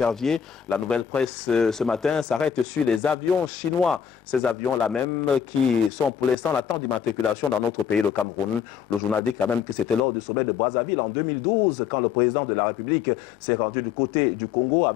Pervier. La nouvelle presse ce matin s'arrête sur les avions chinois. Ces avions-là même qui sont pour l'instant en attente d'immatriculation dans notre pays, le Cameroun. Le journal dit quand même que c'était lors du sommet de Brazzaville en 2012 quand le président de la République s'est rendu du côté du Congo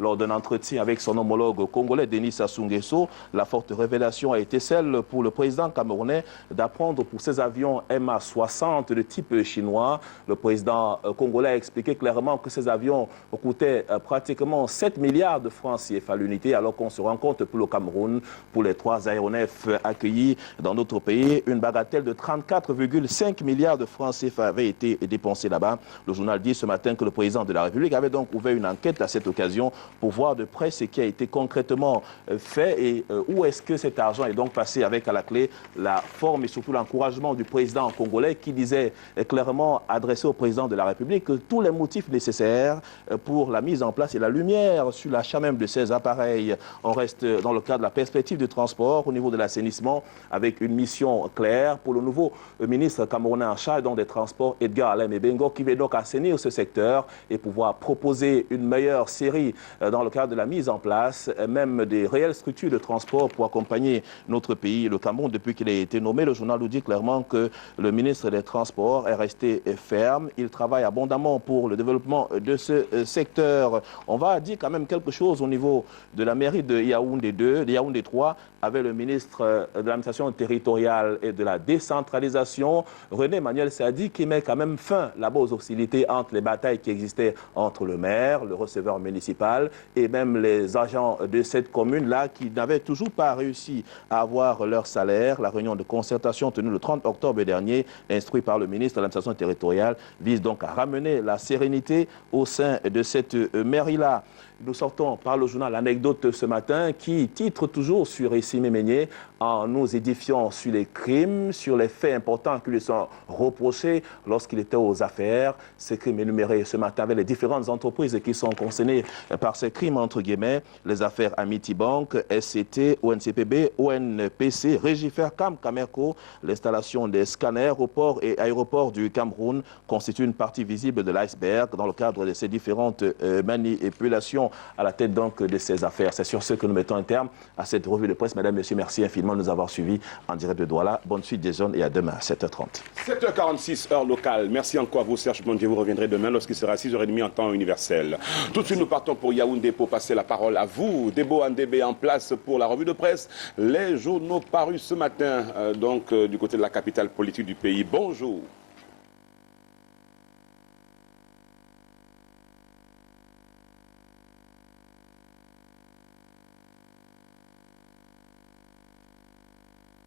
lors d'un entretien avec son homologue congolais Denis Sassou Nguesso. La forte révélation a été celle pour le président camerounais d'apprendre pour ces avions MA60 de type chinois. Le président congolais a expliqué clairement que ces avions coûtaient pratiquement 7 milliards de francs CFA l'unité, alors qu'on se rend compte pour le Cameroun, pour les 3 aéronefs accueillis dans notre pays, une bagatelle de 34,5 milliards de francs CFA avait été dépensée là-bas. Le journal dit ce matin que le président de la République avait donc ouvert une enquête à cette occasion pour voir de près ce qui a été concrètement fait et où est-ce que cet argent est donc passé, avec à la clé la forme et surtout l'encouragement du président congolais qui disait clairement adressé au président de la République que tous les motifs nécessaires pour la mise en place et la lumière sur l'achat même de ces appareils. On reste dans le cadre de la perspective du transport au niveau de l'assainissement avec une mission claire pour le nouveau ministre camerounais en charge des transports, Edgar Alain Ebengo, qui va donc assainir ce secteur et pouvoir proposer une meilleure série dans le cadre de la mise en place même des réelles structures de transport pour accompagner notre pays, le Cameroun, depuis qu'il a été nommé. Le journal nous dit clairement que le ministre des Transports est resté ferme. Il travaille abondamment pour le développement de ce secteur. On va dire quand même quelque chose au niveau de la mairie de Yaoundé 2, de Yaoundé 3, avec le ministre de l'administration territoriale et de la décentralisation, René Manuel Sadi, qui met quand même fin là-bas aux hostilités entre les batailles qui existaient entre le maire, le receveur municipal et même les agents de cette commune-là qui n'avaient toujours pas réussi à avoir leur salaire. La réunion de concertation tenue le 30 octobre dernier, instruite par le ministre de l'administration territoriale, vise donc à ramener la sérénité au sein de cette mairie-là. Nous sortons par le journal L'Anecdote ce matin qui titre toujours sur Essime Meigné en nous édifiant sur les crimes, sur les faits importants qui lui sont reprochés lorsqu'il était aux affaires. Ces crimes énumérés ce matin avec les différentes entreprises qui sont concernées par ces crimes, entre guillemets, les affaires Amitibank, SCT, ONCPB, ONPC, Régifer, Camerco, l'installation des scanners au port et aéroports du Cameroun constitue une partie visible de l'iceberg dans le cadre de ces différentes manipulations à la tête donc de ces affaires. C'est sur ce que nous mettons un terme à cette revue de presse. Mesdames, Messieurs, merci infiniment de nous avoir suivis en direct de Douala. Bonne suite des zones et à demain à 7h30. 7h46, heure locale. Merci encore à vous, Serge Bondier. Vous reviendrez demain lorsqu'il sera 6h30 en temps universel. Tout de suite, nous partons pour Yaoundé pour passer la parole à vous. Debo Andébé en place pour la revue de presse. Les journaux parus ce matin, du côté de la capitale politique du pays. Bonjour.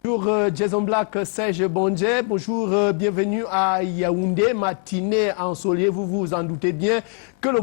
Bonjour Jason Black, Serge Bondier, bonjour, bienvenue à Yaoundé, matinée ensoleillée, vous vous en doutez bien. Que de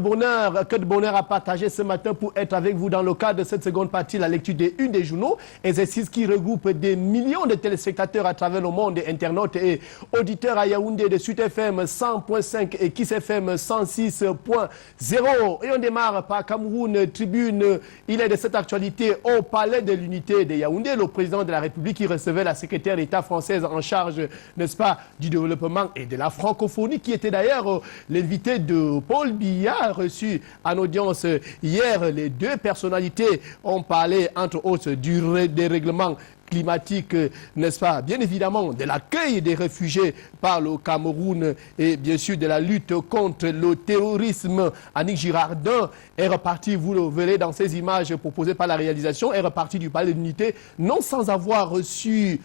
bonheur à partager ce matin pour être avec vous dans le cadre de cette seconde partie, la lecture des unes des journaux, exercice qui regroupe des millions de téléspectateurs à travers le monde, internautes et auditeurs à Yaoundé de Sud FM 100.5 et Kiss FM 106.0. Et on démarre par Cameroun Tribune. Il est de cette actualité au Palais de l'Unité de Yaoundé, le président de la République qui recevait la secrétaire d'État française en charge, n'est-ce pas, du développement et de la francophonie, qui était d'ailleurs l'invité de Paul Biya, reçu en audience hier. Les deux personnalités ont parlé entre autres du dérèglement climatique, n'est-ce pas, bien évidemment de l'accueil des réfugiés par le Cameroun et bien sûr de la lutte contre le terrorisme. Annick Girardin est reparti, vous le verrez dans ces images proposées par la réalisation, est reparti du Palais de l'Unité, non sans avoir reçu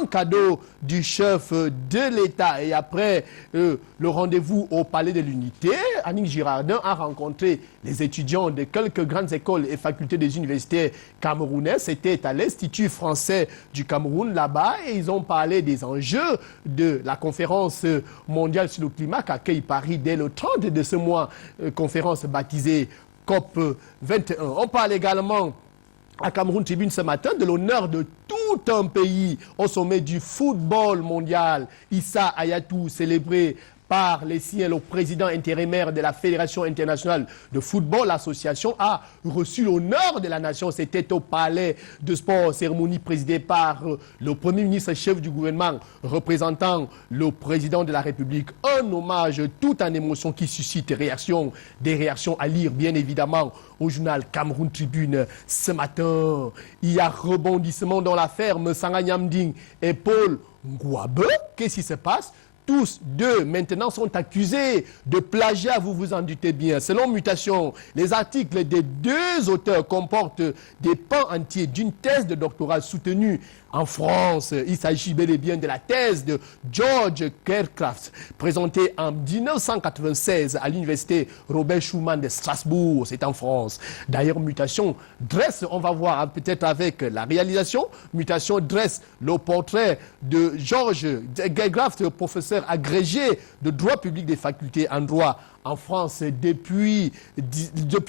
un cadeau du chef de l'État. Et après le rendez-vous au Palais de l'Unité, Annick Girardin a rencontré les étudiants de quelques grandes écoles et facultés des universités camerounaises. C'était à l'Institut français du Cameroun là-bas et ils ont parlé des enjeux de la conférence mondiale sur le climat qu'accueille Paris dès le 30 de ce mois, conférence baptisée COP 21. On parle également à Cameroun Tribune ce matin de l'honneur de tout un pays au sommet du football mondial. Issa Hayatou, célébré par les siens. Le président intérimaire de la Fédération internationale de football, l'association, a reçu l'honneur de la nation. C'était au palais de sport, cérémonie présidée par le Premier ministre chef du gouvernement, représentant le président de la République. Un hommage tout en émotion qui suscite des réactions à lire, bien évidemment, au journal Cameroun Tribune. Ce matin, il y a rebondissement dans l'affaire Mensanga Nyamding et Paul Ngouabe. Qu'est-ce qui se passe? Tous deux, maintenant, sont accusés de plagiat, vous vous en doutez bien. Selon Mutation, les articles des deux auteurs comportent des pans entiers d'une thèse de doctorat soutenue en France. Il s'agit bel et bien de la thèse de George Kercraft, présentée en 1996 à l'université Robert Schuman de Strasbourg. C'est en France. D'ailleurs, Mutation dresse, on va voir peut-être avec la réalisation, Mutation dresse le portrait de George Kercraft, professeur agrégé de droit public des facultés en droit en France depuis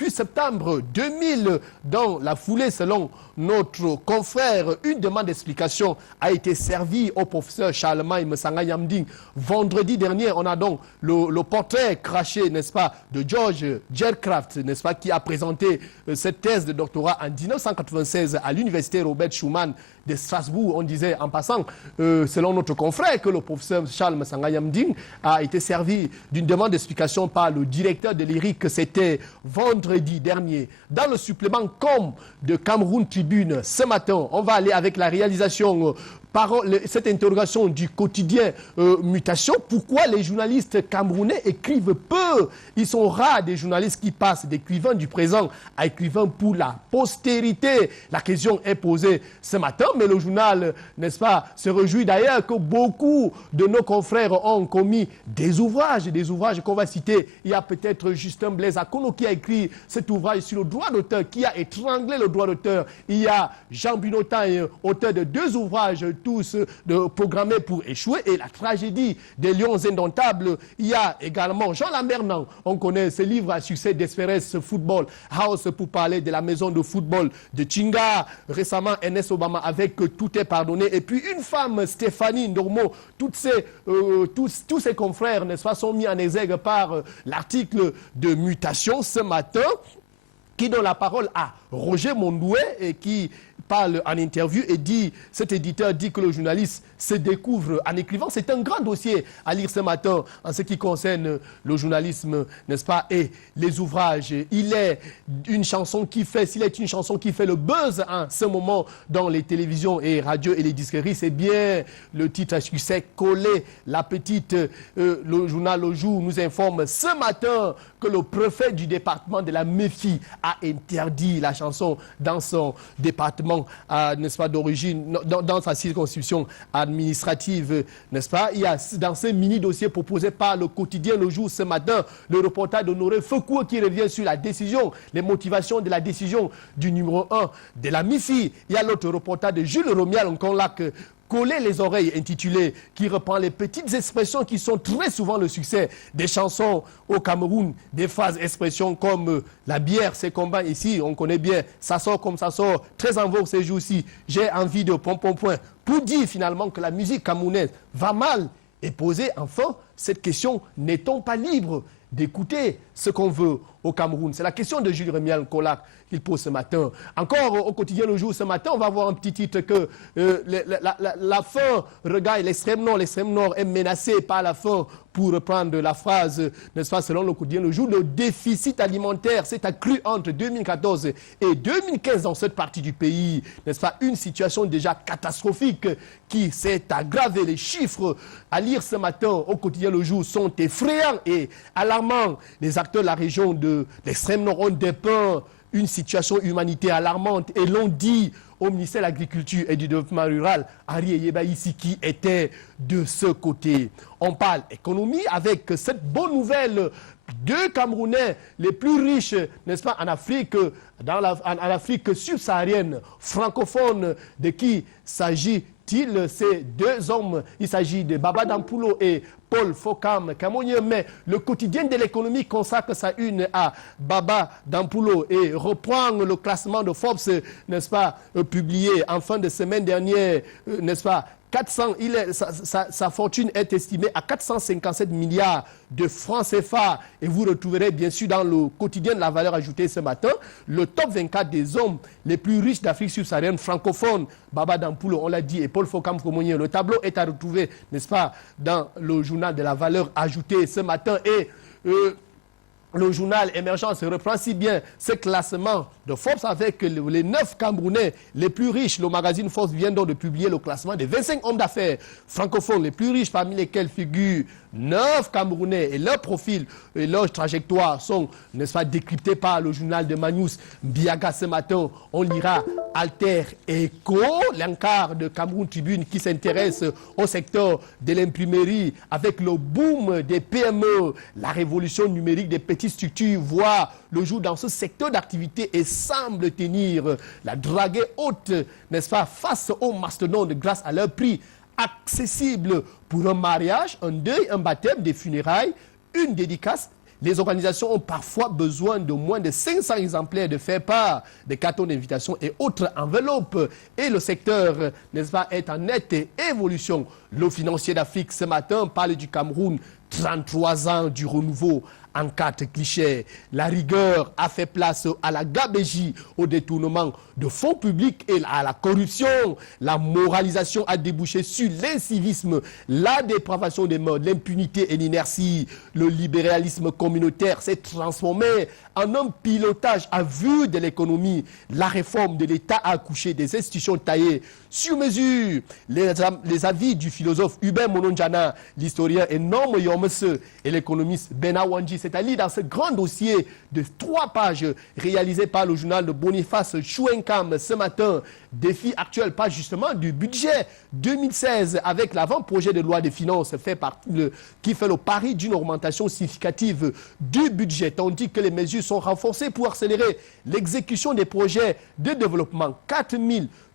septembre 2000. Dans la foulée, selon notre confrère, une demande d'explication a été servie au professeur Charlemagne Mensanga Nyamding. Vendredi dernier, on a donc le portrait craché, n'est-ce pas, de George Kercraft, n'est-ce pas, qui a présenté cette thèse de doctorat en 1996 à l'université Robert Schuman de Strasbourg. On disait en passant, selon notre confrère, que le professeur Charles Mensanga Nyamding a été servi d'une demande d'explication par le directeur de l'IRIC. C'était vendredi dernier. Dans le supplément com de Cameroun Tribune, ce matin, on va aller avec la réalisation cette interrogation du quotidien Mutation. Pourquoi les journalistes camerounais écrivent peu? Ils sont rares des journalistes qui passent d'écrivains du présent à écrivains pour la postérité. La question est posée ce matin, mais le journal, n'est-ce pas, se réjouit d'ailleurs que beaucoup de nos confrères ont commis des ouvrages qu'on va citer. Il y a peut-être Justin Blaise Akono qui a écrit cet ouvrage sur le droit d'auteur, qui a étranglé le droit d'auteur. Il y a Jean Binotaille, auteur de 2 ouvrages, tous programmés pour échouer, et la tragédie des lions indomptables. Il y a également Jean Lamernan, on connaît ce livre à succès d'Espérance Football House pour parler de la maison de football de Chinga. Récemment, Ernest Obama avec Tout est pardonné. Et puis une femme, Stéphanie Ndormo. Tous ses confrères, n'est-ce pas, sont mis en exergue par l'article de Mutation ce matin, qui donne la parole à Roger Mondoué et qui parle en interview et dit, cet éditeur dit que le journaliste se découvre en écrivant. C'est un grand dossier à lire ce matin en ce qui concerne le journalisme, n'est-ce pas, et les ouvrages. Il est une chanson qui fait, s'il est une chanson qui fait le buzz en ce moment dans les télévisions et radios et les disqueries, c'est bien le titre à succès Collé. La petite, le journal Le Jour nous informe ce matin que le préfet du département de la Méfie a interdit la chanson dans son département, n'est-ce pas, d'origine, dans sa circonscription administrative, n'est-ce pas. Il y a dans ce mini-dossier proposé par le quotidien Le Jour ce matin, le reportage d'Honoré Foucault qui revient sur la décision, les motivations de la décision du numéro 1 de la Méfie. Il y a l'autre reportage de Jules Romial, encore là, que Coller les oreilles, intitulé, qui reprend les petites expressions qui sont très souvent le succès des chansons au Cameroun. Des phrases, expressions comme la bière, c'est combat ici, on connaît bien, ça sort comme ça sort, très en vogue ces jours-ci, j'ai envie de point. Pour dire finalement que la musique camerounaise va mal et poser enfin cette question, n'est-on pas libre d'écouter ce qu'on veut au Cameroun? C'est la question de Jules Rémial Colac qu'il pose ce matin. Encore au quotidien Le Jour ce matin, on va voir un petit titre que la faim regarde l'extrême nord. L'extrême nord est menacé par la faim. Pour reprendre la phrase, n'est-ce pas, selon le quotidien Le Jour, le déficit alimentaire s'est accru entre 2014 et 2015 dans cette partie du pays. N'est-ce pas, une situation déjà catastrophique qui s'est aggravée. Les chiffres à lire ce matin au quotidien Le Jour sont effrayants et alarmants. Les acteurs de la région de l'extrême nord ont dépeint une situation humanitaire alarmante et l'ont dit au ministère de l'Agriculture et du Développement Rural, Henri Eyeba ici, qui était de ce côté. On parle économie avec cette bonne nouvelle. 2 Camerounais les plus riches, n'est-ce pas, en Afrique, en Afrique subsaharienne, francophone, de qui s'agit-il? Ces 2 hommes, il s'agit de Baba Dampulo et Paul Fokam Kamonye, mais le quotidien de l'économie consacre sa une à Baba Dampulo et reprend le classement de Forbes, n'est-ce pas, publié en fin de semaine dernière, n'est-ce pas, sa fortune est estimée à 457 milliards de francs CFA. Et vous retrouverez bien sûr dans le quotidien de la valeur ajoutée ce matin le top 24 des hommes les plus riches d'Afrique subsaharienne francophone. Baba Dampoulo, on l'a dit, et Paul Fokam-Komonye. Le tableau est à retrouver, n'est-ce pas, dans le journal de la valeur ajoutée ce matin. Et le journal Émergence reprend si bien ce classement de Forbes avec les 9 Camerounais les plus riches. Le magazine Forbes vient donc de publier le classement des 25 hommes d'affaires francophones les plus riches, parmi lesquels figurent 9 Camerounais. Et leur profil et leur trajectoire sont, n'est-ce pas, décryptés par le journal de Manous Biaga ce matin. On lira Alter Echo, l'encart de Cameroun Tribune qui s'intéresse au secteur de l'imprimerie avec le boom des PME. La révolution numérique des petites structures voit le jour dans ce secteur d'activité et semble tenir la dragée haute, n'est-ce pas, face aux mastodontes grâce à leur prix accessible pour un mariage, un deuil, un baptême, des funérailles, une dédicace. Les organisations ont parfois besoin de moins de 500 exemplaires de faire-part, des cartons d'invitation et autres enveloppes. Et le secteur, n'est-ce pas, est en nette évolution. Le financier d'Afrique ce matin parle du Cameroun, 33 ans du renouveau. En 4 clichés, la rigueur a fait place à la gabégie, au détournement de fonds publics et à la corruption. La moralisation a débouché sur l'incivisme, la dépravation des modes, l'impunité et l'inertie. Le libéralisme communautaire s'est transformé en un pilotage à vue de l'économie. La réforme de l'État a accouché des institutions taillées sur mesure. Les avis du philosophe Hubert Mononjana, l'historien Enom Yomese et l'économiste Benawandji, c'est-à-dire dans ce grand dossier de 3 pages réalisé par le journal de Boniface Chouenkam ce matin. Défi actuel, pas justement du budget 2016 avec l'avant-projet de loi des finances qui fait le pari d'une augmentation significative du budget, tandis que les mesures sont renforcées pour accélérer l'exécution des projets de développement. 4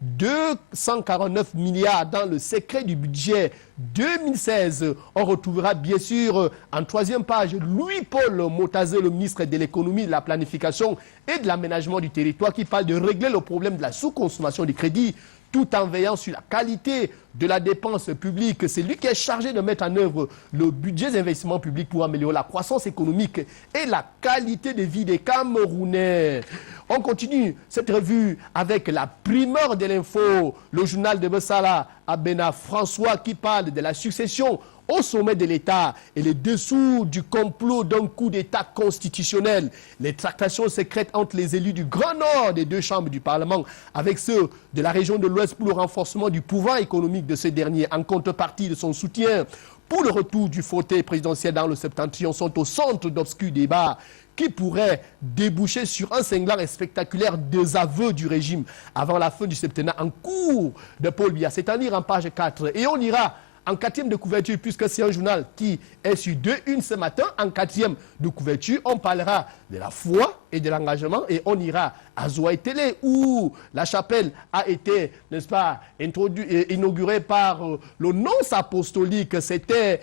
249 milliards dans le secret du budget 2016. On retrouvera bien sûr en 3e page Louis-Paul Motazé, le ministre de l'économie, de la planification et de l'aménagement du territoire, qui parle de régler le problème de la sous-consommation des crédits tout en veillant sur la qualité de la dépense publique. C'est lui qui est chargé de mettre en œuvre le budget d'investissement public pour améliorer la croissance économique et la qualité de vie des Camerounais. On continue cette revue avec la primeur de l'info, le journal de Bessala Abena François qui parle de la succession au sommet de l'État et les dessous du complot d'un coup d'État constitutionnel. Les tractations secrètes entre les élus du Grand Nord des 2 chambres du Parlement avec ceux de la région de l'Ouest pour le renforcement du pouvoir économique de ce dernier en contrepartie de son soutien pour le retour du fauteuil présidentiel dans le septentrion sont au centre d'obscurs débats qui pourrait déboucher sur un cinglant et spectaculaire désaveu du régime avant la fin du septennat en cours de Paul Biya. C'est à lire en page 4. Et on ira en 4e de couverture, puisque c'est un journal qui est sur 2-1 ce matin. En 4e de couverture, on parlera de la foi et de l'engagement et on ira à Zouaï Télé où la chapelle a été, n'est-ce pas, inaugurée par le nonce apostolique. C'était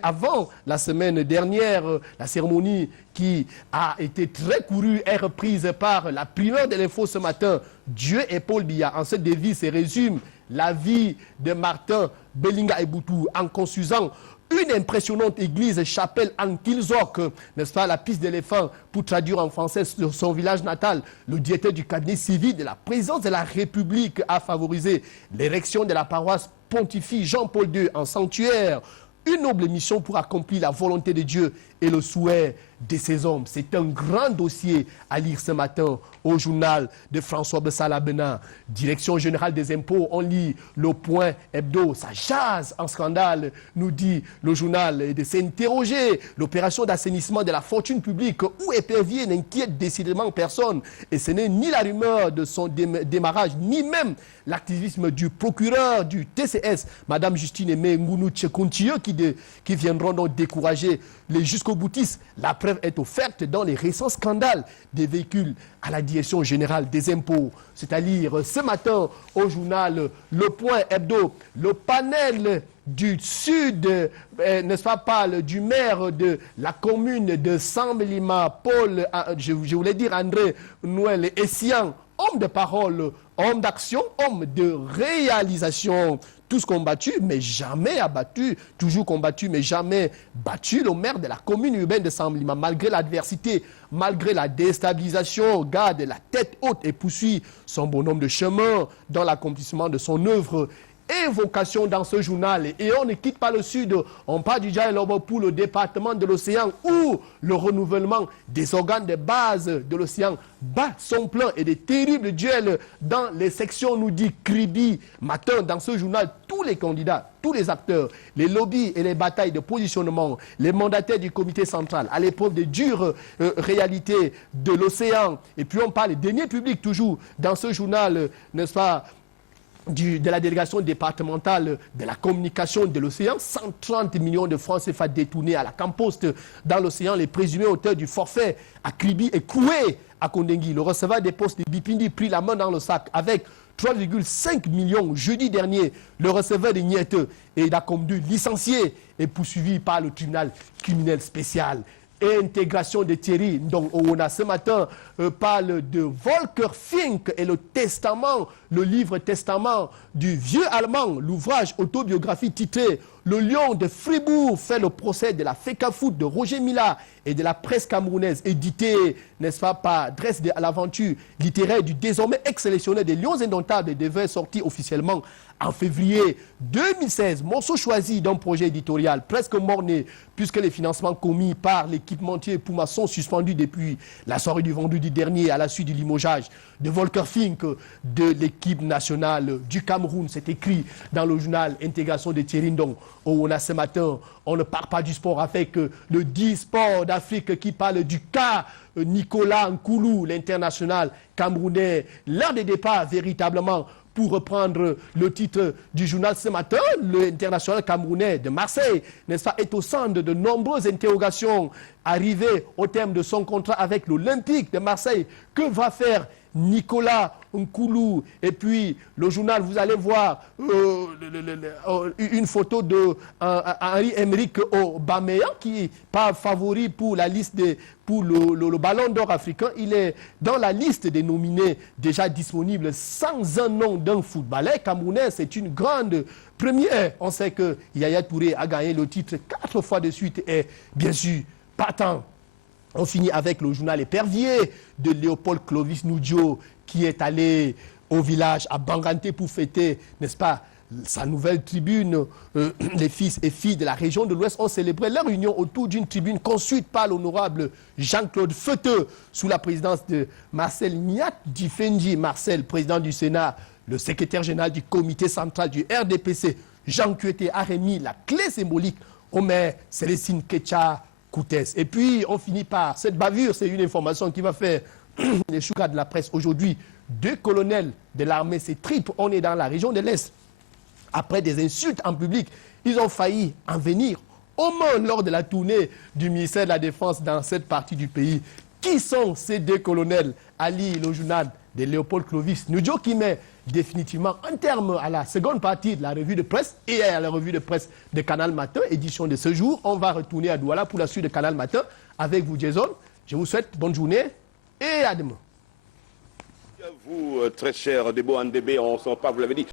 avant la semaine dernière. La cérémonie qui a été très courue est reprise par la primeur de l'info ce matin, Dieu et Paul Biya. En cette devise se résume la vie de Martin Belinga Eboutou en construisant une impressionnante église chapelle en Kilzok, n'est-ce pas, la piste d'éléphant pour traduire en français sur son village natal. Le directeur du cabinet civil de la présidence de la République a favorisé l'érection de la paroisse pontifie Jean-Paul II en sanctuaire. Une noble mission pour accomplir la volonté de Dieu et le souhait de ses hommes. C'est un grand dossier à lire ce matin au journal de François Bessala Benin. Direction générale des impôts, on lit le point hebdo. Ça jase en scandale, nous dit le journal, et de s'interroger. L'opération d'assainissement de la fortune publique où épervier n'inquiète décidément personne. Et ce n'est ni la rumeur de son démarrage, ni même l'activisme du procureur du TCS, Madame Justine Aimé Ngounou Tchekountieux, qui viendront donc décourager les jusqu'au boutistes. La preuve est offerte dans les récents scandales des véhicules à la direction générale des impôts. C'est-à-dire ce matin au journal Le Point Hebdo, le panel du Sud, n'est-ce pas, parle du maire de la commune de Samblima, Paul, je voulais dire André Noël Essian, homme de parole Homme d'action, homme de réalisation. Tous combattus, mais jamais abattus. Toujours combattus, mais jamais battus. Le maire de la commune urbaine de Samblima, malgré l'adversité, malgré la déstabilisation, garde la tête haute et poursuit son bonhomme de chemin dans l'accomplissement de son œuvre. Évocation dans ce journal, et on ne quitte pas le sud, on part du Djaïlobo pour le département de l'océan où le renouvellement des organes de base de l'océan bat son plein et des terribles duels dans les sections, nous dit Kribi Matin. Dans ce journal, tous les candidats, tous les acteurs, les lobbies et les batailles de positionnement, les mandataires du comité central à l'épreuve des dures réalités de l'océan. Et puis on parle des deniers publics toujours dans ce journal, n'est-ce pas, de la délégation départementale de la communication de l'océan, 130 millions de francs CFA détournés à la Campost dans l'océan. Les présumés auteurs du forfait à Kribi et Koué à Kondengui. Le receveur des postes de Bipindi prit la main dans le sac avec 3,5 millions jeudi dernier. Le receveur de Niette et d'Akomdu licencié et poursuivi par le tribunal criminel spécial. Et intégration de Thierry. Donc, on a ce matin parle de Volker Fink et le testament, le livre testament du vieux allemand, l'ouvrage autobiographie titré Le Lion de Fribourg fait le procès de la FECAFOOT de Roger Mila et de la presse camerounaise, édité, n'est-ce pas, par Dresde à l'aventure littéraire du désormais ex-sélectionneur des Lions Indomptables, devait sortir officiellement en février 2016, morceau choisi d'un projet éditorial presque mort-né, puisque les financements commis par l'équipementier Puma sont suspendus depuis la soirée du vendredi dernier à la suite du limogeage de Volker Fink de l'équipe nationale du Cameroun. C'est écrit dans le journal Intégration de Thierry Ndong. On a ce matin, on ne part pas du sport avec le 10 Sport d'Afrique qui parle du cas Nicolas Nkoulou, l'international camerounais. L'heure des départs véritablement. Pour reprendre le titre du journal ce matin, l'international camerounais de Marseille, n'est-ce pas, est au centre de nombreuses interrogations arrivées au terme de son contrat avec l'Olympique de Marseille. Que va faire Nicolas Nkoulou? Et puis, le journal, vous allez voir une photo de Henri-Emerick Aubameyang qui est pas favori pour la liste pour le Ballon d'Or africain. Il est dans la liste des nominés déjà disponibles sans un nom d'un footballeur camerounais. C'est une grande première. On sait que Yaya Touré a gagné le titre 4 fois de suite et bien sûr, pas tant. On finit avec le journal épervier de Léopold Clovis Noudjo qui est allé au village à Banganté pour fêter, n'est-ce pas, sa nouvelle tribune. Les fils et filles de la région de l'Ouest ont célébré leur réunion autour d'une tribune construite par l'honorable Jean-Claude Feuteux sous la présidence de Marcel Niat Difendi. Marcel, président du Sénat, le secrétaire général du comité central du RDPC, Jean Kuete, a remis la clé symbolique au maire Célestine Ketcha Koutès. Et puis, on finit par cette bavure. C'est une information qui va faire les choucas de la presse aujourd'hui. 2 colonels de l'armée s'étripent. On est dans la région de l'Est. Après des insultes en public, ils ont failli en venir au moins lors de la tournée du ministère de la Défense dans cette partie du pays. Qui sont ces 2 colonels? Ali, le journal de Léopold Clovis Noudjo, qui met définitivement un terme à la seconde partie de la revue de presse et à la revue de presse de Canal Matin, édition de ce jour. On va retourner à Douala pour la suite de Canal Matin avec vous, Jason. Je vous souhaite bonne journée et à demain. Vous, très cher Debo Andébé, on ne sent pas, vous l'avez dit.